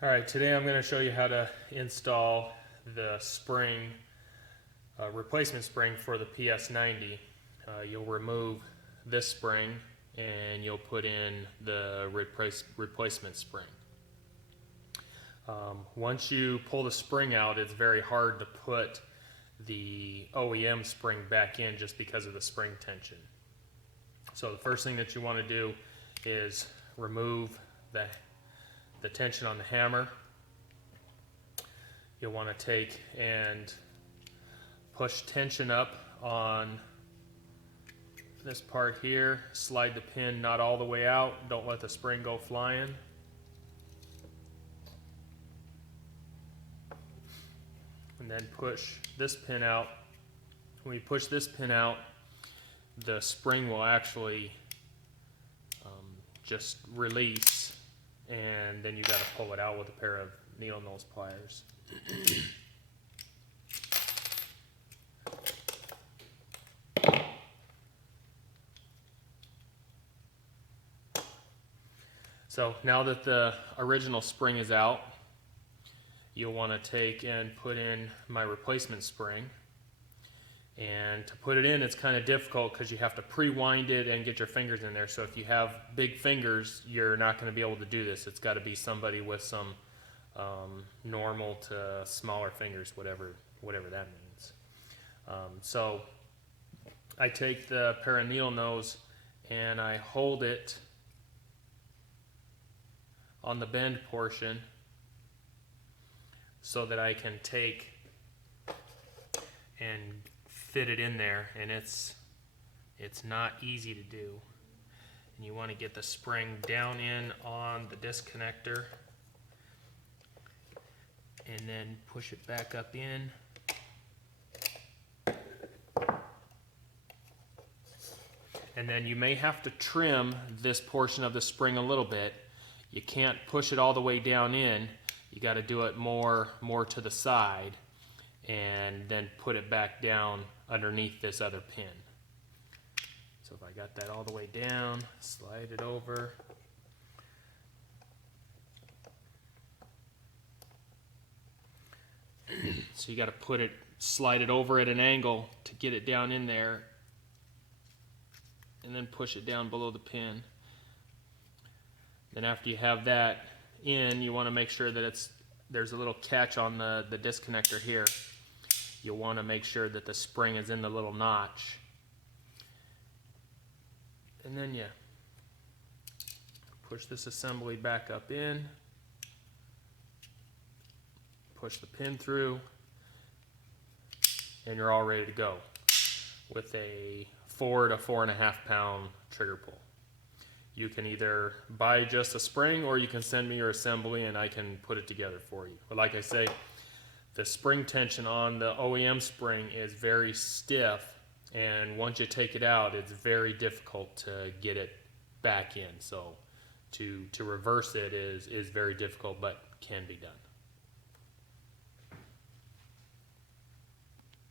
Alright, today I'm going to show you how to install the spring, replacement spring for the PS90. You'll remove this spring and you'll put in the replacement spring. Once you pull the spring out, it's very hard to put the OEM spring back in just because of the spring tension. So the first thing that you want to do is remove the tension on the hammer. You'll want to take and push tension up on this part here. Slide the pin not all the way out. Don't let the spring go flying. And then push this pin out. When you push this pin out, the spring will actually just release, and then you got to pull it out with a pair of needle nose pliers. So now that the original spring is out, you'll want to take and put in my replacement spring. And to put it in, it's kind of difficult because you have to pre-wind it and get your fingers in there. So if you have big fingers, you're not going to be able to do this. It's got to be somebody with some normal to smaller fingers, whatever that means. So I take the pair of needle nose and I hold it on the bend portion so that I can take and fit it in there, and it's not easy to do. And you want to get the spring down in on the disconnector and then push it back up in. And then you may have to trim this portion of the spring a little bit. You can't push it all the way down in. You got to do it more to the side and then put it back down underneath this other pin. So if I got that all the way down, slide it over. So you got to slide it over at an angle to get it down in there, and then push it down below the pin. Then after you have that in, you want to make sure that there's a little catch on the disconnector here. You'll want to make sure that the spring is in the little notch. And then you push this assembly back up in, push the pin through, and you're all ready to go with a 4 to 4.5 pound trigger pull. You can either buy just a spring or you can send me your assembly and I can put it together for you. But like I say, the spring tension on the OEM spring is very stiff, and once you take it out, it's very difficult to get it back in. So to reverse it is very difficult, but can be done.